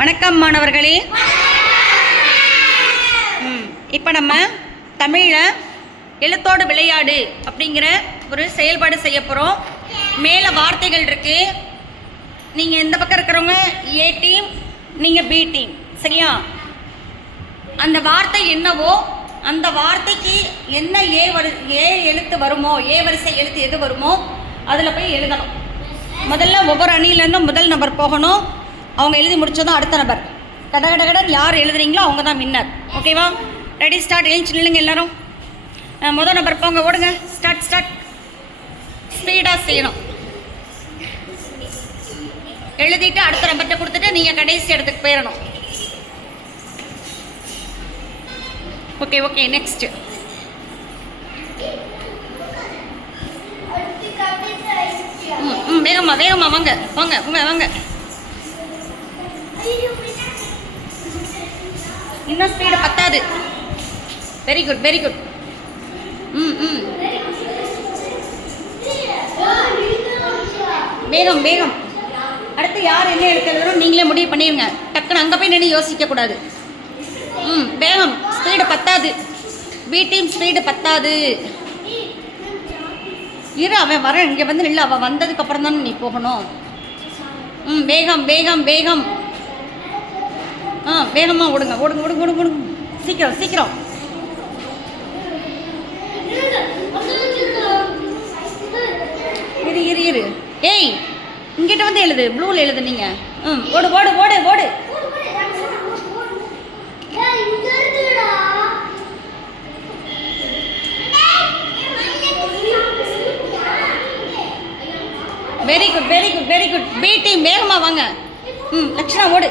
வணக்கம் மாணவர்களே. இப்போ நம்ம தமிழில் எழுத்தோடு விளையாடு அப்படிங்கிற ஒரு செயல்பாடு செய்ய போகிறோம். மேலே வார்த்தைகள் இருக்குது. நீங்கள் இந்த பக்கம் இருக்கிறவங்க ஏ டீம், நீங்கள் பி டீம், சரியா? அந்த வார்த்தை என்னவோ அந்த வார்த்தைக்கு என்ன ஏ எழுத்து வருமோ, ஏ வரிசை எழுத்து எது வருமோ அதில் போய் எழுதணும். முதல்ல ஒவ்வொரு அணியிலேருந்தும் முதல் நபர் போகணும். அவங்க எழுதி முடித்ததும் அடுத்த நபர் கடன் யார் எழுதுறீங்களோ அவங்க தான் வின்னர். ஓகேவா? Ready, start. எழுந்து நில்லுங்க எல்லாரும். முதல் நபர் போங்க, ஓடுங்க. ஸ்டார்ட். ஸ்பீடாக செய்யணும். எழுதிட்டு அடுத்த நம்பர்கிட்ட கொடுத்துட்டு நீங்கள் கடைசி இடத்துக்கு போயிடணும். Okay next. வேகமா வாங்க. இன்னும் ஸ்பீடு பத்தாது. Very good. வேகம். அடுத்து யார் என்ன எடுத்து நீங்களே முடிவு பண்ணிடுங்க. டக்குன்னு அங்கே போய் நின்று யோசிக்க கூடாது. வேகம். ஸ்பீடு பத்தாது. பி டீம் ஸ்பீடு பத்தாது. இரு, அவன் வர இங்கே வந்து இல்லை. அவன் வந்ததுக்கு அப்புறம் தானே நீ போகணும். வேகம். வேகமாக ஓடுங்க. சீக்கிரம். இரு. ஏய், இங்கிட்ட வந்து எழுது. ப்ளூவில் எழுது நீங்கள். ஓடு. Very good. பி டீம் வேகமாக வாங்க. லக்ஷ்ணா ஓடு.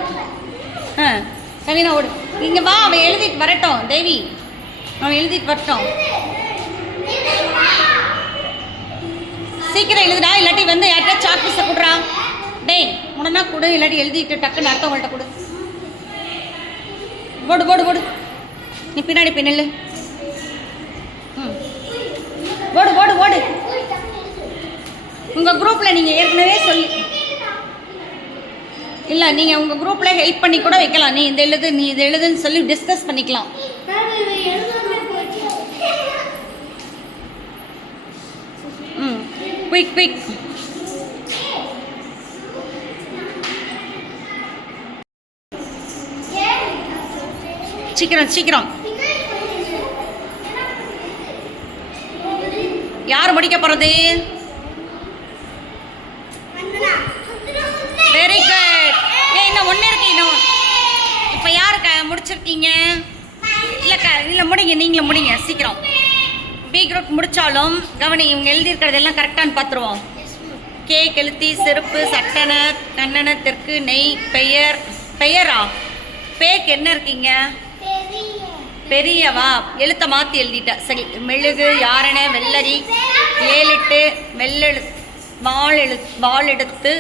கவினா ஓடு. இங்கே வா, அவன் எழுதிட்டு வரட்டும். தேவி, அவன் எழுதிட்டு வரட்டும். சீக்கிரம் எழுதுடா, இல்லாட்டி வந்து யார்கிட்ட சாக் பீஸை கொடுறா. டேய், உடனே கொடு, இல்லாட்டி எழுதிட்டு டக்குன்னு அடுத்தவங்கள்ட்ட கொடு. ஓடு. நீ பின்னாடி பின்னல். ஓடு. உங்கள் குரூப்பில் நீங்கள் ஏற்கனவே இல்லை, நீங்கள் உங்கள் குரூப்பில் ஹெல்ப் பண்ணி கூட வைக்கலாம். நீ இது எழுதுன்னு சொல்லி டிஸ்கஸ் பண்ணிக்கலாம். குயிக். சீக்கிரம். யார் முடிக்க போகிறது? Very good. இன்னும் ஒன்று இருக்கு. இப்போ யாருக்கு முடிச்சிருக்கீங்க? இல்லை முடிங்க. நீங்களும் முடிங்க சீக்கிரம். பி குரூப் முடித்தாலும் கவனி, இவங்க எழுதியிருக்கிறதெல்லாம் கரெக்டானு பார்த்துருவோம். கேக் எழுத்தி, செருப்பு, சட்டனை, கண்ணனை, தெற்கு, நெய், பெயரா? பேக்கு என்ன இருக்கீங்க? பெரியவா? எழுத்தை மாற்றி எழுதிட்ட. சரி. மெழுகு, யாரணை, வெள்ளரி, ஏழிட்டு, வாள் எடுத்து.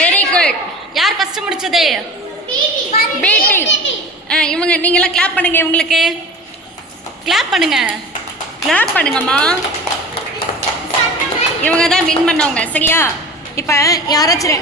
Very good. யார் ஃபஸ்ட்டு முடிச்சது? B team. இவங்க நீங்களாம் கிளாப் பண்ணுங்க. இவங்களுக்கு கிளாப் பண்ணுங்கம்மா. இவங்க தான் வின் பண்ணவங்க, சரியா? இப்போ யாராச்சும்